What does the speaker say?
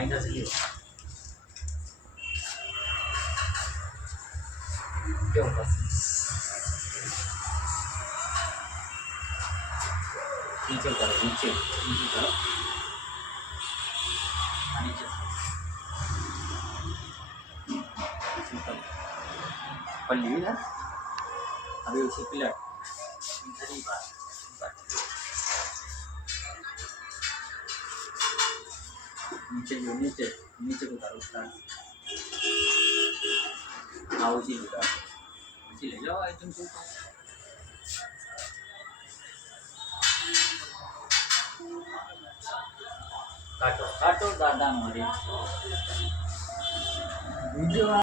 minus लियो क्यों बस नीचे करो नीचे नीचे करो नीचे पल्ली ना अभी उसे पिलर इधर ही बात नीचे जो नीचे नीचे को करो उसका हाँ उसी ले जाओ आइटम को काटो काटो दादा मारे वीडियो